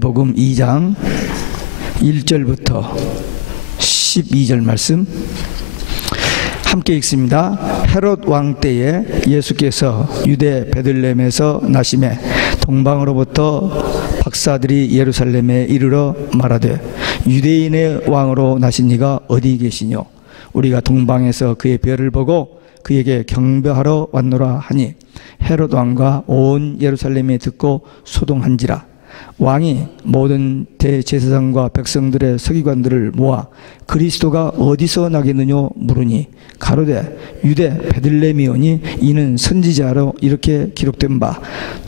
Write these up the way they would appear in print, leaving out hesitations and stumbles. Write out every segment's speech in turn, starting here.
복음 2장 1절부터 12절 말씀 함께 읽습니다. 헤롯 왕 때에 예수께서 유대 베들레헴에서 나심에 동방으로부터 박사들이 예루살렘에 이르러 말하되 유대인의 왕으로 나신 이가 어디 계시뇨? 우리가 동방에서 그의 별을 보고 그에게 경배하러 왔노라 하니 헤롯 왕과 온 예루살렘이 듣고 소동한지라. 왕이 모든 대제사장과 백성들의 서기관들을 모아 그리스도가 어디서 나겠느냐 물으니 가로되 유대 베들레헴이오니 이는 선지자로 이렇게 기록된 바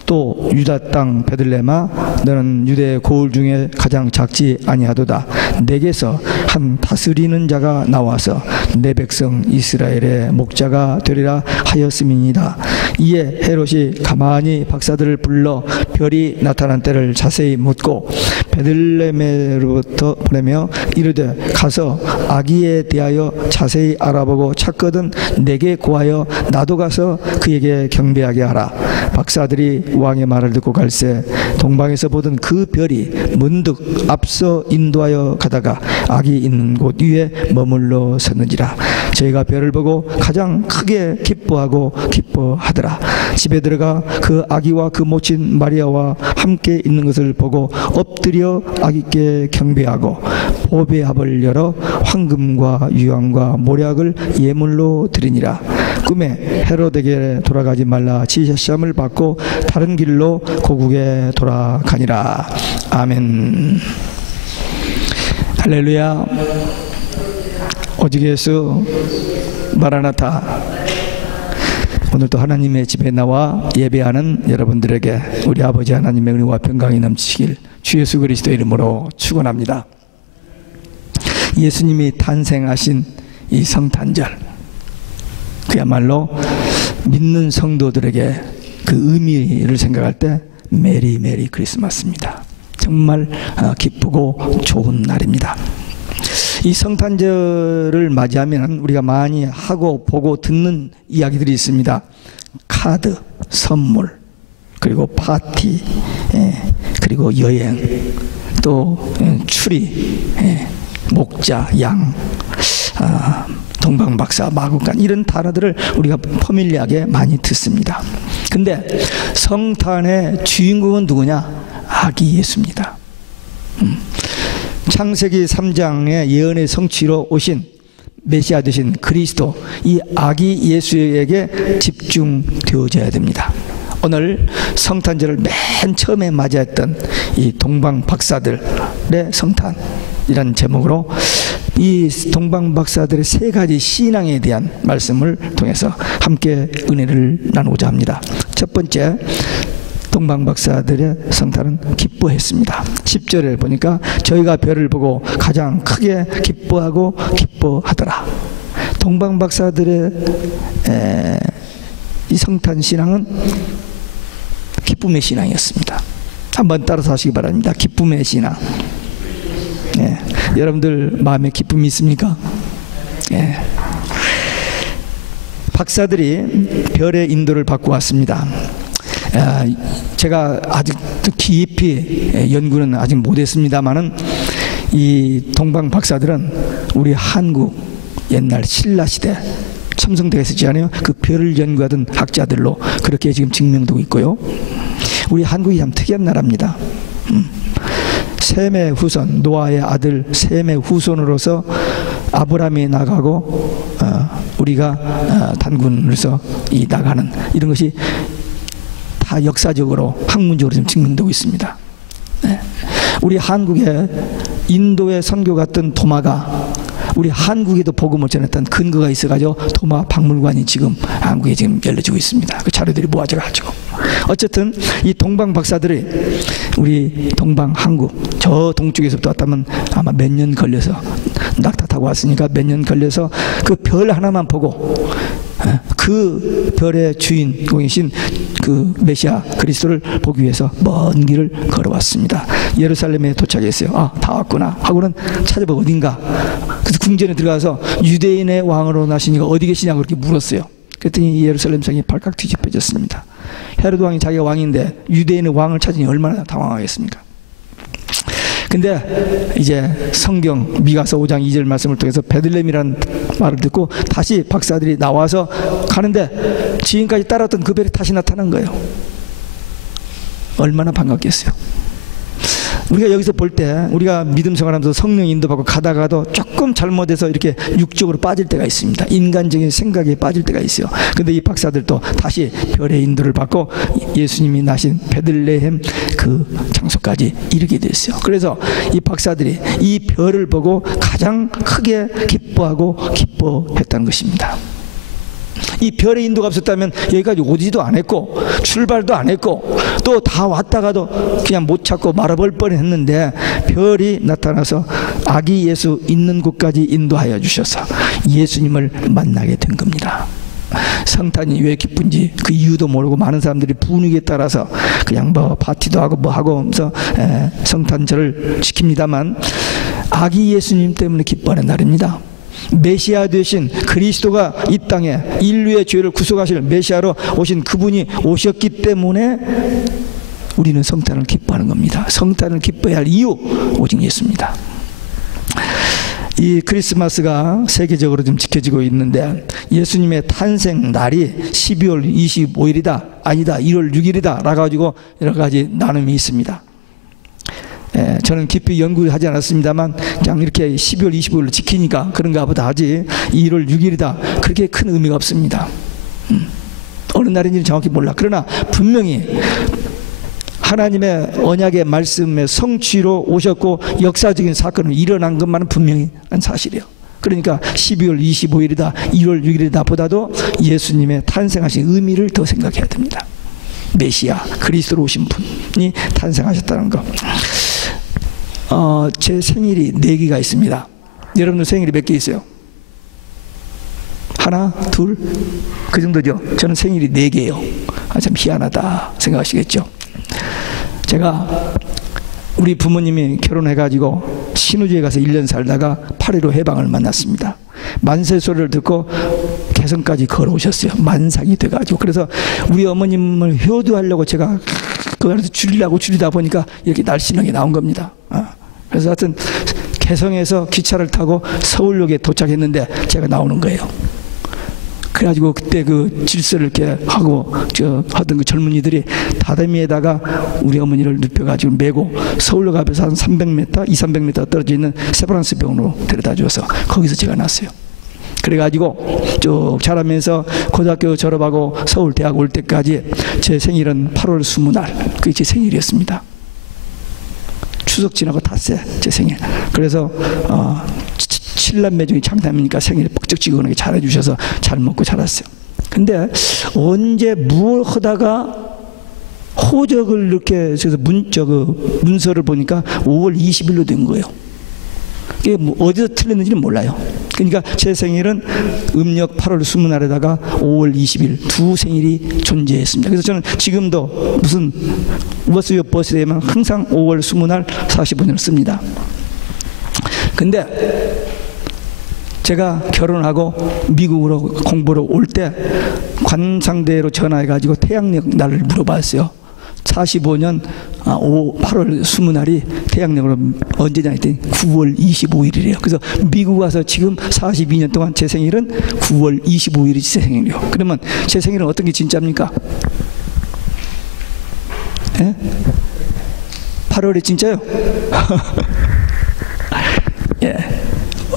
또 유다 땅 베들레헴아 너는 유대의 고을 중에 가장 작지 아니하도다. 내게서 한 다스리는 자가 나와서 내 백성 이스라엘의 목자가 되리라 하였음이니이다. 이에 헤롯이 가만히 박사들을 불러 별이 나타난 때를 자세히 묻고 베들레헴으로부터 보내며 이르되 가서 아기에 대하여 자세히 알아보고 찾거든 내게 고하여 나도 가서 그에게 경배하게 하라. 박사들이 왕의 말을 듣고 갈새 동방에서 보던 그 별이 문득 앞서 인도하여 가다가 아기 있는 곳 위에 머물러 섰는지라. 저희가 별을 보고 가장 크게 기뻐하고 기뻐하더라. 집에 들어가 그 아기와 그 모친 마리아와 함께 있는 것을 보고 엎드려 아기께 경배하고 보배합을 열어 황금과 유황과 모략을 예물로 드리니라. 꿈에 헤롯에게 돌아가지 말라 지시함을 받고 다른 길로 고국에 돌아가니라. 아멘. 할렐루야. 오직 예수 마라나타. 오늘도 하나님의 집에 나와 예배하는 여러분들에게 우리 아버지 하나님의 은혜와 평강이 넘치길 주 예수 그리스도 이름으로 축원합니다. 예수님이 탄생하신 이 성탄절, 그야말로 믿는 성도들에게 그 의미를 생각할 때 메리 메리 크리스마스입니다. 정말 기쁘고 좋은 날입니다. 이 성탄절을 맞이하면 우리가 많이 하고 보고 듣는 이야기들이 있습니다. 카드, 선물, 그리고 파티, 그리고 여행, 또 추리, 목자, 양, 동방박사, 마구간 이런 단어들을 우리가 퍼밀리하게 많이 듣습니다. 근데 성탄의 주인공은 누구냐? 아기 예수입니다. 창세기 3장의 예언의 성취로 오신 메시아 되신 그리스도, 이 아기 예수에게 집중되어져야 됩니다. 오늘 성탄절을 맨 처음에 맞이했던 이 동방 박사들의 성탄이라는 제목으로 이 동방 박사들의 세 가지 신앙에 대한 말씀을 통해서 함께 은혜를 나누고자 합니다. 첫 번째, 동방 박사들의 성탄은 기뻐했습니다. 10절에 보니까 저희가 별을 보고 가장 크게 기뻐하고 기뻐하더라. 동방 박사들의 이 성탄 신앙은 기쁨의 신앙이었습니다. 한번 따라서 하시기 바랍니다. 기쁨의 신앙. 여러분들 마음에 기쁨이 있습니까? 박사들이 별의 인도를 받고 왔습니다. 제가 아직 깊이 연구는 아직 못했습니다만은 이 동방 박사들은 우리 한국 옛날 신라시대 첨성대가 있었지 않아요? 그 별을 연구하던 학자들로 그렇게 지금 증명되고 있고요. 우리 한국이 참 특이한 나라입니다. 셈의 후손, 노아의 아들 셈의 후손으로서 아브라함이 나가고 우리가 단군으로서 이 나가는 이런 것이 다 역사적으로 학문적으로 지금 증명되고 있습니다. 우리 한국에 인도의 선교 갔던 도마가 우리 한국에도 복음을 전했던 근거가 있어가지고 도마 박물관이 지금 한국에 지금 열려지고 있습니다. 그 자료들이 모아져 가지고 어쨌든 이 동방 박사들이 우리 동방 한국 저 동쪽에서부터 왔다면 아마 몇 년 걸려서 낙타 타고 왔으니까 몇 년 걸려서 그 별 하나만 보고 그 별의 주인공이신 그 메시아 그리스도를 보기 위해서 먼 길을 걸어왔습니다. 예루살렘에 도착했어요. 아, 다 왔구나 하고는 찾아보고 어딘가. 그래서 궁전에 들어가서 유대인의 왕으로 나신 이가 어디 계시냐고 그렇게 물었어요. 그랬더니 예루살렘 성이 발칵 뒤집혀졌습니다. 헤롯 왕이 자기가 왕인데 유대인의 왕을 찾으니 얼마나 당황하겠습니까? 근데 이제 성경 미가서 5장 2절 말씀을 통해서 베들레헴이라는 말을 듣고 다시 박사들이 나와서 가는데 지금까지 따랐던 그 별이 다시 나타난 거예요. 얼마나 반갑겠어요. 우리가 여기서 볼 때 우리가 믿음 생활하면서 성령 인도받고 가다가도 조금 잘못해서 이렇게 육적으로 빠질 때가 있습니다. 인간적인 생각에 빠질 때가 있어요. 근데 이 박사들도 다시 별의 인도를 받고 예수님이 나신 베들레헴 그 장소까지 이르게 됐어요. 그래서 이 박사들이 이 별을 보고 가장 크게 기뻐하고 기뻐했다는 것입니다. 이 별의 인도가 없었다면 여기까지 오지도 않았고 출발도 안 했고 또 다 왔다가도 그냥 못 찾고 말아볼 뻔했는데 별이 나타나서 아기 예수 있는 곳까지 인도하여 주셔서 예수님을 만나게 된 겁니다. 성탄이 왜 기쁜지 그 이유도 모르고 많은 사람들이 분위기에 따라서 그냥 뭐 파티도 하고 뭐 하고 하면서 성탄절을 지킵니다만 아기 예수님 때문에 기뻐하는 날입니다. 메시아 되신 그리스도가 이 땅에 인류의 죄를 구속하실 메시아로 오신 그분이 오셨기 때문에 우리는 성탄을 기뻐하는 겁니다. 성탄을 기뻐해야 할 이유 오직 예수입니다. 이 크리스마스가 세계적으로 좀 지켜지고 있는데 예수님의 탄생 날이 12월 25일이다 아니다 1월 6일이다 라 가지고 여러 가지 나눔이 있습니다. 저는 깊이 연구하지 않았습니다만 그냥 이렇게 12월 25일로 지키니까 그런가 보다 하지 1월 6일이다 그렇게 큰 의미가 없습니다. 어느 날인지는 정확히 몰라. 그러나 분명히 하나님의 언약의 말씀의 성취로 오셨고 역사적인 사건이 일어난 것만은 분명히 한 사실이에요. 그러니까 12월 25일이다 1월 6일이다 보다도 예수님의 탄생하신 의미를 더 생각해야 됩니다. 메시아 그리스도로 오신 분이 탄생하셨다는 것. 제 생일이 4개가 있습니다. 여러분들 생일이 몇 개 있어요? 하나, 둘, 그 정도죠. 저는 생일이 4개예요. 참 희한하다 생각하시겠죠. 제가 우리 부모님이 결혼해가지고 신우주에 가서 1년 살다가 8.15 해방을 만났습니다. 만세 소리를 듣고 개성까지 걸어오셨어요. 만삭이 돼가지고. 그래서 우리 어머님을 효도하려고 제가 그 안에서 줄이다 보니까 이렇게 날씬하게 나온 겁니다. 그래서 하여튼 개성에서 기차를 타고 서울역에 도착했는데 제가 나오는 거예요. 그래가지고 그때 그 질서를 이렇게 하고 하던 그 젊은이들이 다다미에다가 우리 어머니를 눕혀가지고 메고 서울역 앞에서 한 300m, 200~300m 떨어져 있는 세브란스 병원으로 데려다 줘서 거기서 제가 났어요. 그래가지고 쭉 자라면서 고등학교 졸업하고 서울 대학 올 때까지 제 생일은 8월 20날 그게 제 생일이었습니다. 추석 지나고 닷새 제 생일. 그래서 7남매 중에 장남이니까 생일 뻑적지근하게 잘해주셔서 잘 먹고 자랐어요. 근데 언제 무엇 하다가 호적을 이렇게 문서를 보니까 5월 20일로 된 거예요. 이게 뭐 어디서 틀렸는지는 몰라요. 그러니까 제 생일은 음력 8월 20날에다가 5월 20일 두 생일이 존재했습니다. 그래서 저는 지금도 무슨 What's your birthday면 항상 5월 20날 45년을 씁니다. 근데 제가 결혼하고 미국으로 공부로 올 때 관상대로 전화해가지고 태양력 날을 물어봤어요. 45년 8월 20날이 태양력으로 언제냐 했더니 9월 25일이래요. 그래서 미국 와서 지금 42년 동안 제 생일은 9월 25일이 제 생일이요. 그러면 제 생일은 어떤 게 진짜입니까? 8월이 진짜요? 예.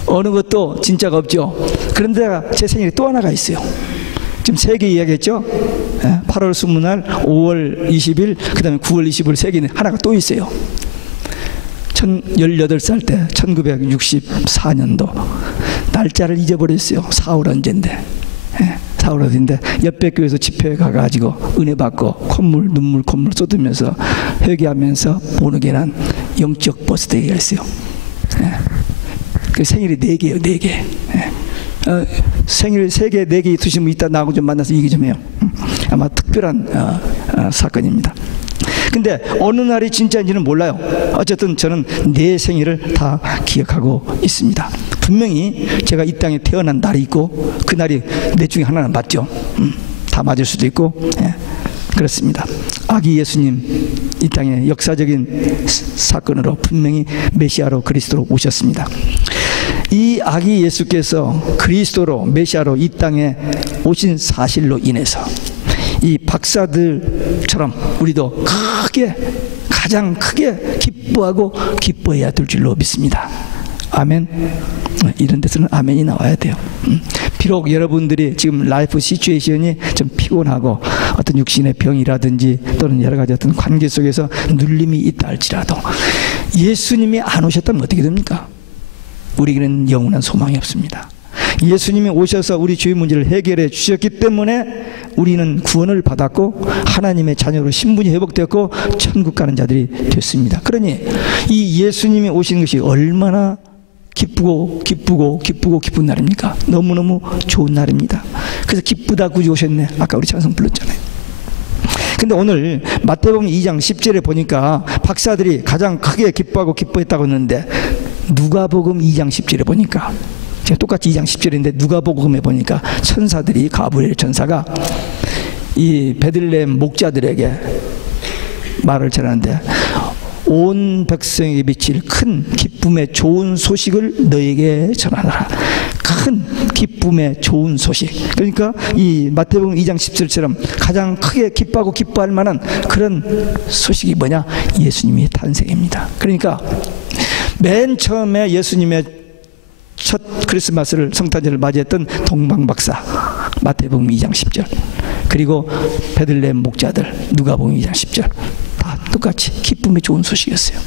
어느 것도 진짜가 없죠. 그런데 제 생일이 또 하나가 있어요. 지금 3개 이야기했죠. 8월 20날, 5월 20일, 그 다음에 9월 25일 3개는 하나가 또 있어요. 18살 때 1964년도 날짜를 잊어버렸어요. 4월 언제인데 4월 어딘데 옆에 교회에서 집회에 가가지고 은혜 받고 콧물 눈물 콧물 쏟으면서 회개하면서 보너게난 영적 버스데이가 있어요. 그 생일이 4개예요. 4개. 생일 3개, 4개 있으신 분 이따 나하고 좀 만나서 얘기 좀 해요. 아마 특별한 사건입니다. 근데 어느 날이 진짜인지는 몰라요. 어쨌든 저는 내 생일을 다 기억하고 있습니다. 분명히 제가 이 땅에 태어난 날이 있고 그 날이 넷 중에 하나는 맞죠. 다 맞을 수도 있고 그렇습니다. 아기 예수님 이 땅에 역사적인 사건으로 분명히 메시아로 그리스도로 오셨습니다. 이 아기 예수께서 그리스도로 메시아로 이 땅에 오신 사실로 인해서 이 박사들처럼 우리도 가장 크게 기뻐하고 기뻐해야 될 줄로 믿습니다. 아멘. 이런 데서는 아멘이 나와야 돼요. 비록 여러분들이 지금 라이프 시츄에이션이 좀 피곤하고 어떤 육신의 병이라든지 또는 여러 가지 어떤 관계 속에서 눌림이 있다 할지라도 예수님이 안 오셨다면 어떻게 됩니까? 우리에게는 영원한 소망이 없습니다. 예수님이 오셔서 우리 죄의 문제를 해결해 주셨기 때문에 우리는 구원을 받았고 하나님의 자녀로 신분이 회복되었고 천국 가는 자들이 됐습니다. 그러니 이 예수님이 오신 것이 얼마나 기쁜 날입니까? 너무너무 좋은 날입니다. 그래서 기쁘다 구주 오셨네. 아까 우리 찬송 불렀잖아요. 근데 오늘 마태복음 2장 10절에 보니까 박사들이 가장 크게 기뻐하고 기뻐했다고 했는데 누가복음 2장 10절에 보니까 제가 똑같이 2장 10절인데 누가복음에 보니까 천사들이 가브리엘 천사가 이 베들레헴 목자들에게 말을 전하는데 온 백성에게 미칠 큰 기쁨의 좋은 소식을 너에게 전하노라. 큰 기쁨의 좋은 소식. 그러니까 이 마태복음 2장 10절처럼 가장 크게 기뻐하고 기뻐할 만한 그런 소식이 뭐냐? 예수님의 탄생입니다. 그러니까 맨 처음에 예수님의 첫 크리스마스를 성탄절을 맞이했던 동방박사 마태복음 2장 10절 그리고 베들레헴 목자들 누가복음 2장 10절 다 똑같이 기쁨의 좋은 소식이었어요.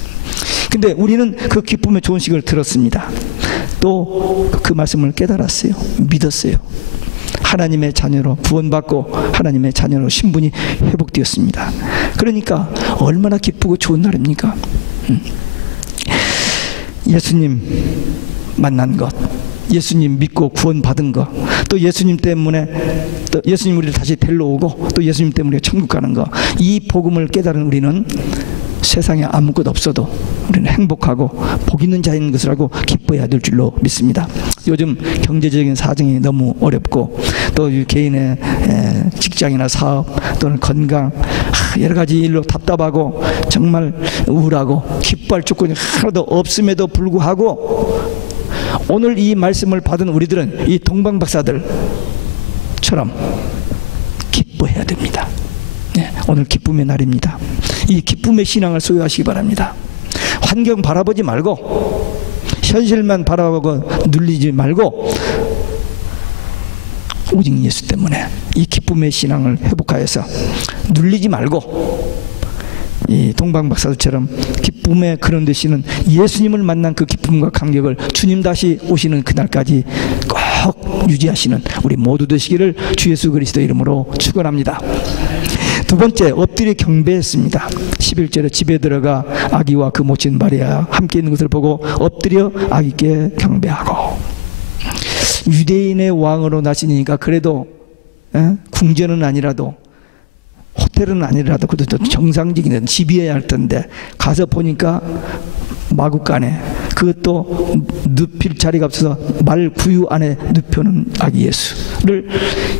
근데 우리는 그 기쁨의 좋은 소식을 들었습니다. 또 그 말씀을 깨달았어요. 믿었어요. 하나님의 자녀로 구원받고 하나님의 자녀로 신분이 회복되었습니다. 그러니까 얼마나 기쁘고 좋은 날입니까? 예수님 만난 것, 예수님 믿고 구원받은 것, 또 예수님 때문에 또 예수님 우리를 다시 데리러 오고 또 예수님 때문에 천국 가는 것, 이 복음을 깨달은 우리는 세상에 아무것도 없어도 우리는 행복하고 복 있는 자인 것을 알고 기뻐해야 될 줄로 믿습니다. 요즘 경제적인 사정이 너무 어렵고 또 개인의 직장이나 사업 또는 건강 여러 가지 일로 답답하고 정말 우울하고 기뻐할 조건이 하나도 없음에도 불구하고 오늘 이 말씀을 받은 우리들은 이 동방박사들처럼 기뻐해야 됩니다. 네, 오늘 기쁨의 날입니다. 이 기쁨의 신앙을 소유하시기 바랍니다. 환경 바라보지 말고 현실만 바라보고 눌리지 말고 오직 예수 때문에 이 기쁨의 신앙을 회복하여서 눌리지 말고 이 동방박사들처럼 기쁨의 그런 되시는 예수님을 만난 그 기쁨과 감격을 주님 다시 오시는 그날까지 꼭 유지하시는 우리 모두 되시기를 주 예수 그리스도 이름으로 축원합니다. 두 번째, 엎드려 경배했습니다. 11절에 집에 들어가 아기와 그 모친 마리아 함께 있는 것을 보고 엎드려 아기께 경배하고. 유대인의 왕으로 나시니까 그래도 궁전은 아니라도 호텔은 아니라도 그래도 정상적인 집이어야 할 텐데 가서 보니까 마구간에 그것도 눕힐 자리가 없어서 말 구유 안에 눕혀놓은 아기 예수를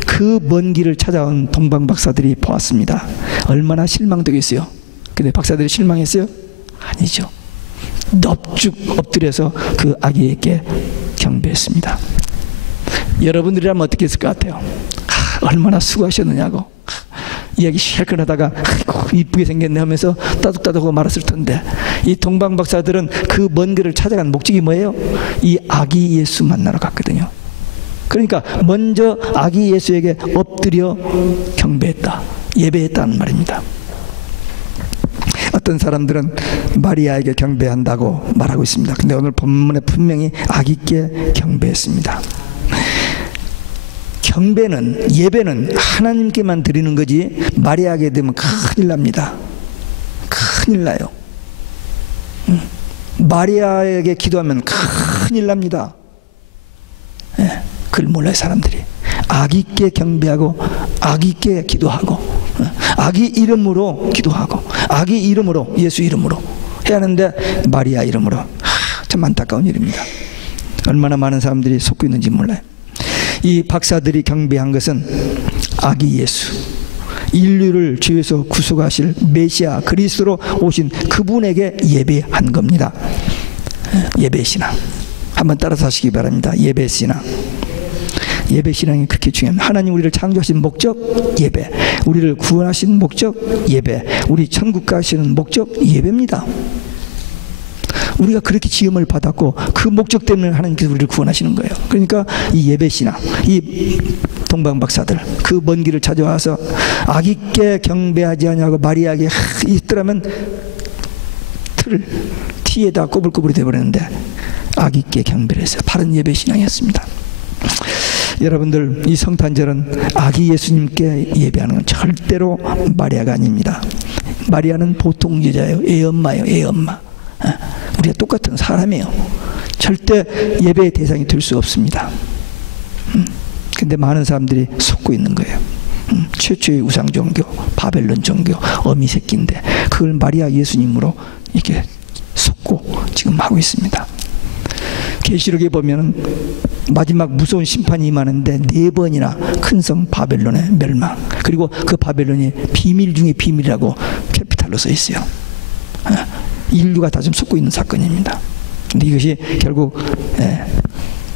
그 먼 길을 찾아온 동방박사들이 보았습니다. 얼마나 실망되겠어요. 근데 박사들이 실망했어요? 아니죠. 넙죽 엎드려서 그 아기에게 경배했습니다. 여러분들이라면 어떻게 했을 것 같아요? 얼마나 수고하셨느냐고 이야기 실컷 하다가 아이고 이쁘게 생겼네 하면서 따둑따둑하고 말았을 텐데 이 동방박사들은 그 먼 길을 찾아간 목적이 뭐예요? 이 아기 예수 만나러 갔거든요. 그러니까 먼저 아기 예수에게 엎드려 경배했다, 예배했다는 말입니다. 어떤 사람들은 마리아에게 경배한다고 말하고 있습니다. 근데 오늘 본문에 분명히 아기께 경배했습니다. 경배는, 예배는 하나님께만 드리는 거지 마리아에게 되면 큰일 납니다. 큰일 나요. 마리아에게 기도하면 큰일 납니다. 예, 그걸 몰라요 사람들이. 아기께 경배하고 아기께 기도하고 아기 이름으로 기도하고 아기 이름으로 예수 이름으로 해야 하는데 마리아 이름으로 참 안타까운 일입니다. 얼마나 많은 사람들이 속고 있는지 몰라요. 이 박사들이 경배한 것은 아기 예수, 인류를 죄에서 구속하실 메시아 그리스도로 오신 그분에게 예배한 겁니다. 예배신앙. 한번 따라서 하시기 바랍니다. 예배신앙. 예배신앙이 그렇게 중요합니다. 하나님 우리를 창조하신 목적 예배, 우리를 구원하신 목적 예배, 우리 천국 가시는 목적 예배입니다. 우리가 그렇게 지음을 받았고 그 목적 때문에 하나님께서 우리를 구원하시는 거예요. 그러니까 이 예배신앙, 이 동방박사들 그 먼 길을 찾아와서 아기께 경배하지 아니하고 마리아에게 있더라면 티에다 꼬불꼬불이 되어버렸는데 아기께 경배를 했어요. 바른 예배신앙이었습니다. 여러분들, 이 성탄절은 아기 예수님께 예배하는 건 절대로 마리아가 아닙니다. 마리아는 보통 여자예요. 애엄마예요. 애엄마. 우리가 똑같은 사람이에요. 절대 예배의 대상이 될 수 없습니다. 근데 많은 사람들이 속고 있는 거예요. 최초의 우상 종교, 바벨론 종교, 어미 새끼인데 그걸 마리아 예수님으로 이렇게 속고 지금 하고 있습니다. 계시록에 보면 마지막 무서운 심판이 임하는데 4번이나 큰 성 바벨론의 멸망, 그리고 그 바벨론이 비밀 중에 비밀이라고 캐피탈로 써 있어요. 인류가 다 좀 속고 있는 사건입니다. 근데 이것이 결국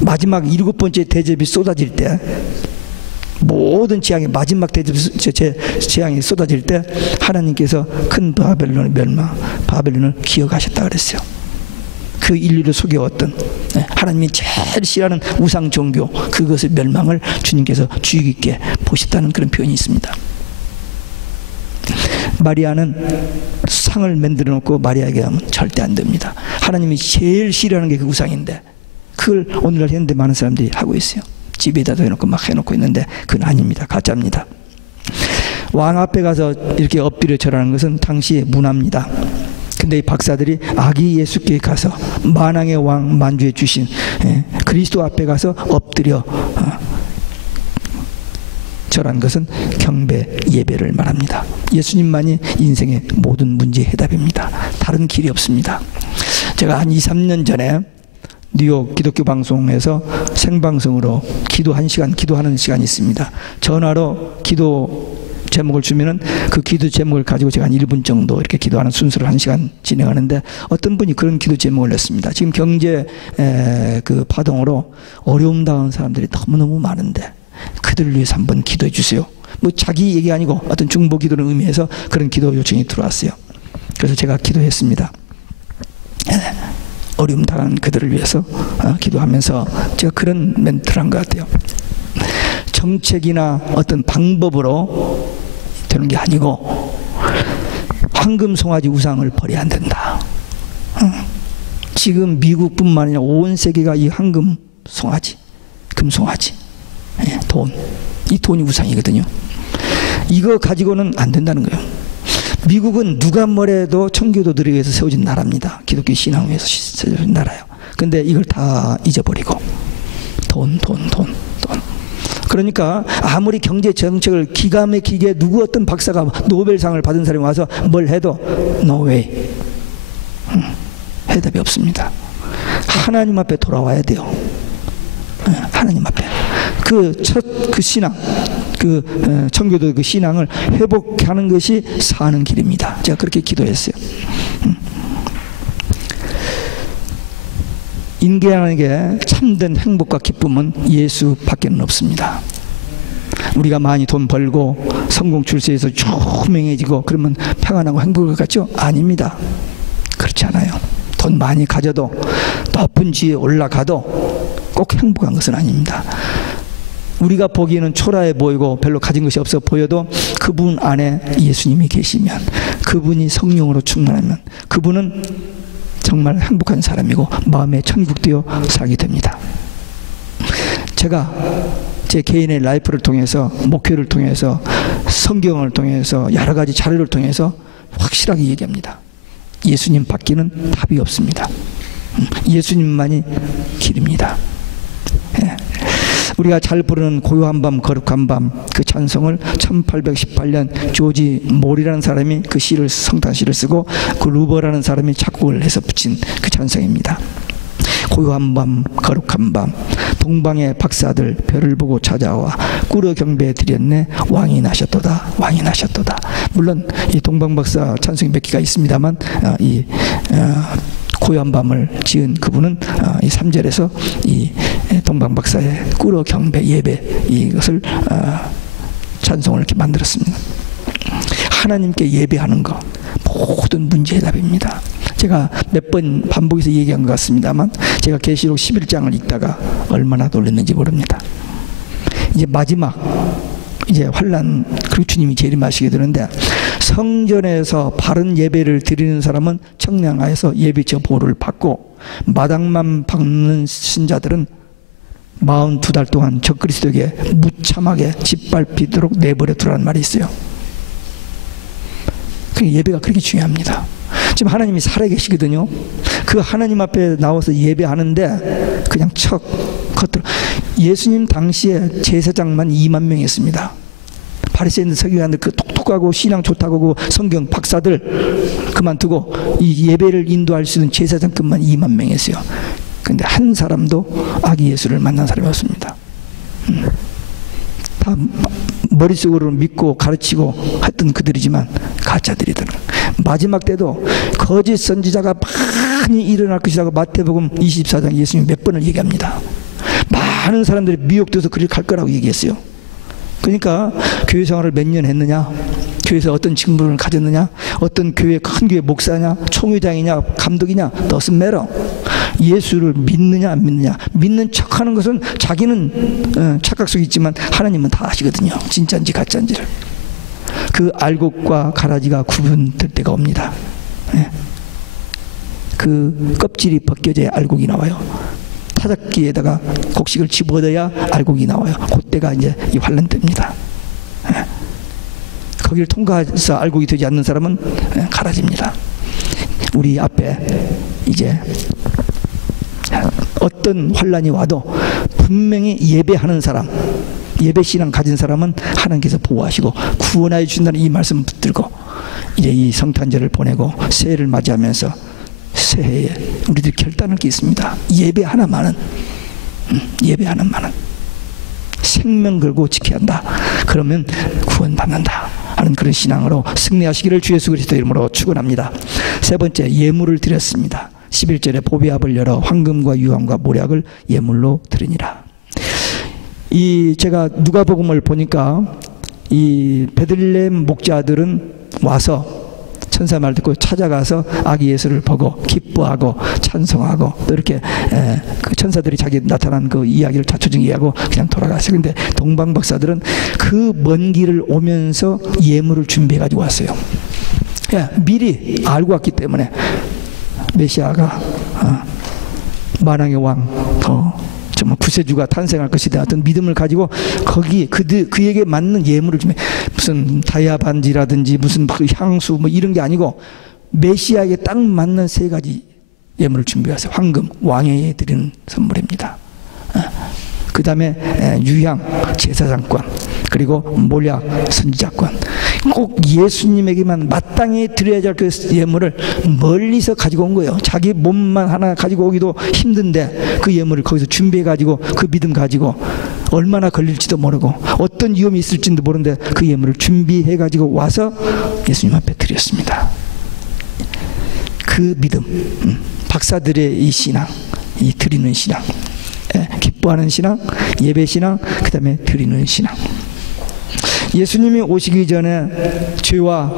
마지막 7번째 대접이 쏟아질 때, 모든 재앙의 마지막 재앙이 쏟아질 때 하나님께서 큰 바벨론의 멸망, 바벨론을 기억하셨다 그랬어요. 그 인류를 속여왔던 하나님이 제일 싫어하는 우상 종교, 그것의 멸망을 주님께서 주의 깊게 보셨다는 그런 표현이 있습니다. 마리아는 상을 만들어 놓고 마리아에게 하면 절대 안 됩니다. 하나님이 제일 싫어하는 게 그 우상인데 그걸 오늘날 현대 많은 사람들이 하고 있어요. 집에다 해놓고 막 해놓고 있는데 그건 아닙니다. 가짜입니다. 왕 앞에 가서 이렇게 엎드려 절하는 것은 당시의 문화입니다. 근데 이 박사들이 아기 예수께 가서 만왕의 왕 만주해 주신 그리스도 앞에 가서 엎드려 절한 것은 경배 예배를 말합니다. 예수님만이 인생의 모든 문제의 해답입니다. 다른 길이 없습니다. 제가 한 2, 3년 전에 뉴욕 기독교 방송에서 생방송으로 기도 1시간 기도하는 시간이 있습니다. 전화로 기도 제목을 주면은 그 기도 제목을 가지고 제가 한 1분 정도 이렇게 기도하는 순서를 1시간 진행하는데, 어떤 분이 그런 기도 제목을 냈습니다. 지금 경제 그 파동으로 어려움 당한 사람들이 너무너무 많은데 그들을 위해서 한번 기도해 주세요. 뭐 자기 얘기 아니고 어떤 중보 기도를 의미해서 그런 기도 요청이 들어왔어요. 그래서 제가 기도했습니다. 어려움 당한 그들을 위해서 기도하면서 제가 그런 멘트를 한 것 같아요. 정책이나 어떤 방법으로 되는 게 아니고 황금 송아지 우상을 버려야 안 된다. 지금 미국뿐만 아니라 온 세계가 이 황금 송아지, 금송아지, 돈, 이 돈이 우상이거든요. 이거 가지고는 안 된다는 거예요. 미국은 누가 뭐래도 청교도들에 의해서 세워진 나라입니다. 기독교 신앙에 의해서 세워진 나라예요. 근데 이걸 다 잊어버리고 돈. 그러니까 아무리 경제 정책을 기가 막히게 누구 어떤 박사가 노벨상을 받은 사람이 와서 뭘 해도 no way. 해답이 없습니다. 하나님 앞에 돌아와야 돼요. 하나님 앞에 그 신앙, 그 청교도 그 신앙을 회복하는 것이 사는 길입니다. 제가 그렇게 기도했어요. 인간에게 참된 행복과 기쁨은 예수밖에는 없습니다. 우리가 많이 돈 벌고 성공 출세해서 유명해지고 그러면 평안하고 행복할 것 같죠? 아닙니다. 그렇지 않아요. 돈 많이 가져도 높은 지위에 올라가도 꼭 행복한 것은 아닙니다. 우리가 보기에는 초라해 보이고 별로 가진 것이 없어 보여도 그분 안에 예수님이 계시면, 그분이 성령으로 충만하면 그분은 정말 행복한 사람이고 마음에 천국되어 살게 됩니다. 제가 제 개인의 라이프를 통해서, 목회를 통해서, 성경을 통해서, 여러 가지 자료를 통해서 확실하게 얘기합니다. 예수님 밖에는 답이 없습니다. 예수님만이 길입니다. 우리가 잘 부르는 고요한 밤 거룩한 밤, 그 찬송을 1818년 조지 몰이라는 사람이 그 시를, 성탄시를 쓰고 그 루버라는 사람이 작곡을 해서 붙인 그 찬송입니다. 고요한 밤 거룩한 밤, 동방의 박사들 별을 보고 찾아와 꿇어 경배 드렸네. 왕이 나셨도다. 왕이 나셨도다. 물론 이 동방 박사 찬송이 몇 개가 있습니다만 이 고요한 밤을 지은 그분은 이 3절에서 이 동방 박사의 꿇어 경배 예배 이것을 찬송을 이렇게 만들었습니다. 하나님께 예배하는 것 모든 문제 해답입니다. 제가 몇 번 반복해서 얘기한 것 같습니다만 제가 계시록 11장을 읽다가 얼마나 놀랐는지 모릅니다. 이제 마지막 이제 환난 그리고 주님이 재림하시게 되는데 성전에서 바른 예배를 드리는 사람은 청량하여서 예비처 보호를 받고 마당만 박는 신자들은 42달 동안 적그리스도에게 무참하게 짓밟히도록 내버려 두라는 말이 있어요. 예배가 그렇게 중요합니다. 지금 하나님이 살아계시거든요. 그 하나님 앞에 나와서 예배하는데 그냥 척 겉으로 예수님 당시에 제사장만 2만 명이었습니다. 바리새인들 서기관들 그 똑똑하고 신앙 좋다고 그 성경 박사들 그만두고 이 예배를 인도할 수 있는 제사장급만 2만 명이었어요. 그런데 한 사람도 아기 예수를 만난 사람이 없습니다. 다 머릿속으로 믿고 가르치고 했던 그들이지만 가짜들이더라. 마지막 때도 거짓 선지자가 많이 일어날 것이라고 마태복음 24장 예수님이 몇 번을 얘기합니다. 많은 사람들이 미혹돼서 그를 갈 거라고 얘기했어요. 그러니까 교회 생활을 몇 년 했느냐, 교회에서 어떤 직분을 가졌느냐, 어떤 교회 큰 교회 목사냐, 총회장이냐, 감독이냐, doesn't matter. 예수를 믿느냐 안 믿느냐. 믿는 척하는 것은 자기는 착각 속에 있지만 하나님은 다 아시거든요. 진짜인지 가짜인지를. 그 알곡과 가라지가 구분될 때가 옵니다. 그 껍질이 벗겨져야 알곡이 나와요. 타작기에다가 곡식을 집어넣어야 알곡이 나와요. 그때가 이제 이 환난 때입니다. 거기를 통과해서 알곡이 되지 않는 사람은 가라집니다. 우리 앞에 이제 어떤 환난이 와도 분명히 예배하는 사람, 예배신앙 가진 사람은 하나님께서 보호하시고 구원하여 주신다는 이 말씀을 붙들고 이제 이 성탄절을 보내고 새해를 맞이하면서 새해에 우리들이 결단할 게 있습니다. 예배 하나만은 생명 걸고 지켜야 한다. 그러면 구원받는다 하는 그런 신앙으로 승리하시기를 주 예수 그리스도 이름으로 축원합니다. 세 번째, 예물을 드렸습니다. 11절에 보배압을 열어 황금과 유황과 모략을 예물로 드리니라. 이 제가 누가복음을 보니까 이 베들레헴 목자들은 와서 천사 말 듣고 찾아가서 아기 예수를 보고 기뻐하고 찬송하고 또 이렇게 그 천사들이 자기 나타난 그 이야기를 자초지종 이야기하고 그냥 돌아갔어요. 근데 동방 박사들은 그 먼 길을 오면서 예물을 준비해 가지고 왔어요. 미리 알고 왔기 때문에 메시아가 만왕의 왕 정말 구세주가 탄생할 것이다 어떤 믿음을 가지고 거기 그에게 맞는 예물을 주면 무슨 다이아 반지라든지 무슨 향수 뭐 이런 게 아니고 메시아에게 딱 맞는 세 가지 예물을 준비해서 황금 왕에게 드리는 선물입니다. 그 다음에 유향 제사장권 그리고 몰약 선지자권 꼭 예수님에게만 마땅히 드려야 할 그 예물을 멀리서 가지고 온 거예요. 자기 몸만 하나 가지고 오기도 힘든데 그 예물을 거기서 준비해 가지고 그 믿음 가지고 얼마나 걸릴지도 모르고 어떤 위험이 있을지도 모르는데 그 예물을 준비해 가지고 와서 예수님 앞에 드렸습니다. 그 믿음 박사들의 이 신앙 이 드리는 신앙 기뻐하는 신앙, 예배 신앙, 그 다음에 드리는 신앙. 예수님이 오시기 전에 죄와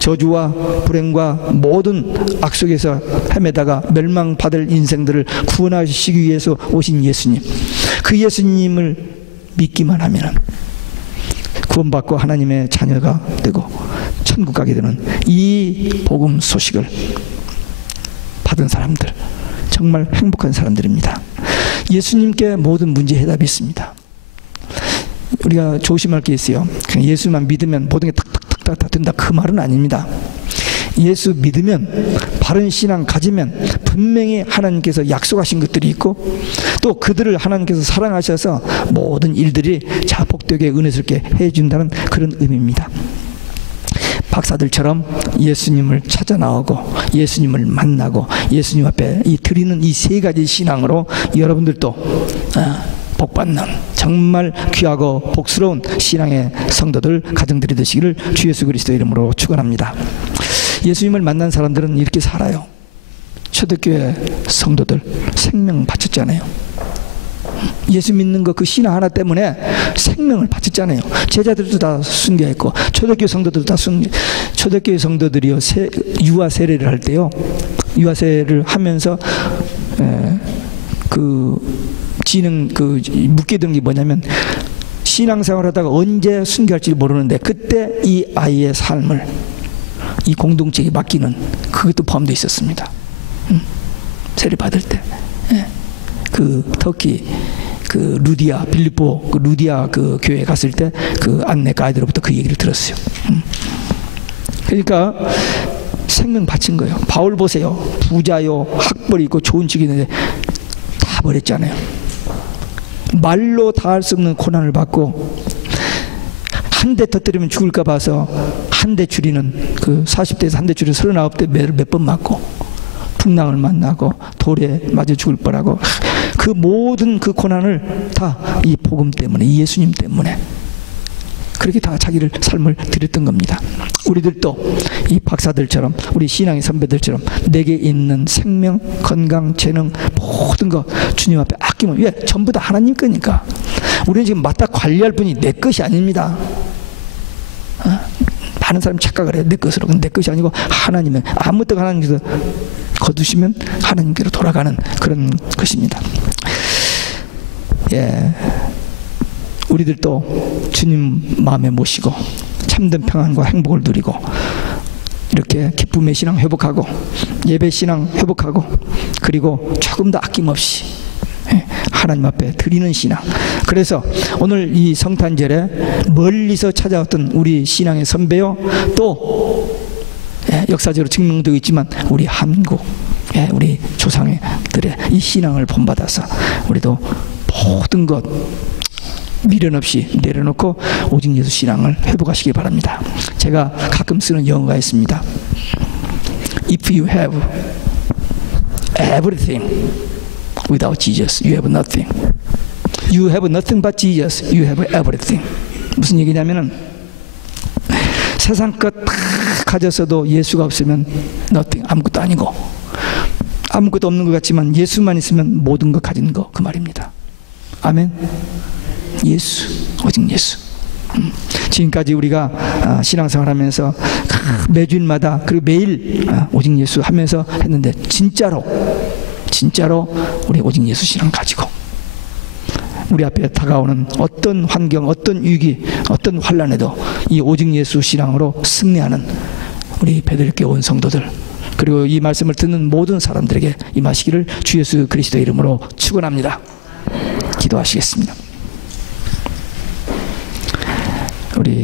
저주와 불행과 모든 악속에서 헤매다가 멸망받을 인생들을 구원하시기 위해서 오신 예수님. 그 예수님을 믿기만 하면 구원받고 하나님의 자녀가 되고 천국 가게 되는 이 복음 소식을 받은 사람들 정말 행복한 사람들입니다. 예수님께 모든 문제 해답이 있습니다. 우리가 조심할 게 있어요. 그냥 예수만 믿으면 모든 게 탁탁탁탁 다 된다 그 말은 아닙니다. 예수 믿으면 바른 신앙 가지면 분명히 하나님께서 약속하신 것들이 있고 또 그들을 하나님께서 사랑하셔서 모든 일들이 자복되게 은혜스럽게 해준다는 그런 의미입니다. 박사들처럼 예수님을 찾아 나오고 예수님을 만나고 예수님 앞에 이 드리는 이 세 가지 신앙으로 여러분들도 복받는 정말 귀하고 복스러운 신앙의 성도들, 가정들이 되시기를 주 예수 그리스도의 이름으로 축원합니다. 예수님을 만난 사람들은 이렇게 살아요. 초대교회 성도들 생명 바쳤잖아요. 예수 믿는 거 그 신앙 하나 때문에 생명을 바쳤잖아요. 제자들도 다 순교했고 초대교회 성도들도 다 초대교회 성도들이요 유아 세례를 할 때요, 유아 세례를 하면서 묻게 되는 게 뭐냐면 신앙생활 하다가 언제 순교할지 모르는데 그때 이 아이의 삶을 이 공동체에 맡기는 그것도 포함되어 있었습니다. 세례 받을 때 터키 루디아 빌립보 루디아 교회에 갔을 때 안내 가이드로부터 그 얘기를 들었어요. 그러니까 생명 바친 거예요. 바울 보세요. 부자요, 학벌이 있고 좋은 직이 있는데 다 버렸잖아요. 말로 다 할 수 없는 고난을 받고 한 대 터뜨리면 죽을까 봐서 한 대 줄이는 40대에서 한 대 줄이는 39대 매를 몇 번 맞고 풍랑을 만나고 돌에 맞아 죽을 뻔하고 그 모든 그 고난을 다 이 복음 때문에, 이 예수님 때문에 그렇게 다 자기를 삶을 드렸던 겁니다. 우리들도 이 박사들처럼 우리 신앙의 선배들처럼 내게 있는 생명, 건강, 재능 모든 거 주님 앞에 아끼면 왜? 전부 다 하나님 거니까. 우리는 지금 맡아 관리할 분이 내 것이 아닙니다. 많은 사람이 착각을 해요. 내 것으로. 근데 내 것이 아니고 하나님의, 아무것도 하나님께서 거두시면 하나님께로 돌아가는 그런 것입니다. 우리들도 주님 마음에 모시고 참된 평안과 행복을 누리고 이렇게 기쁨의 신앙 회복하고 예배 신앙 회복하고 그리고 조금 더 아낌없이 하나님 앞에 드리는 신앙. 그래서 오늘 이 성탄절에 멀리서 찾아왔던 우리 신앙의 선배요, 또 역사적으로 증명되고 있지만 우리 한국 우리 조상들의 이 신앙을 본받아서 우리도 모든 것 미련 없이 내려놓고 오직 예수 신앙을 회복하시기 바랍니다. 제가 가끔 쓰는 영어가 있습니다. If you have everything without Jesus, you have nothing. You have nothing but Jesus, you have everything. 무슨 얘기냐면은 세상 것 다 가졌어도 예수가 없으면 nothing, 아무것도 아니고, 아무것도 없는 것 같지만 예수만 있으면 모든 것 가진 거, 그 말입니다. 아멘. 예수, 오직 예수. 지금까지 우리가 신앙생활하면서 매주일마다 그리고 매일 오직 예수 하면서 했는데 진짜로 우리 오직 예수 신앙 가지고 우리 앞에 다가오는 어떤 환경, 어떤 위기, 어떤 환난에도 이 오직 예수 신앙으로 승리하는 우리 베들레헴 온 성도들, 그리고 이 말씀을 듣는 모든 사람들에게 임하시기를 주 예수 그리스도의 이름으로 축원합니다. 기도하시겠습니다. 우리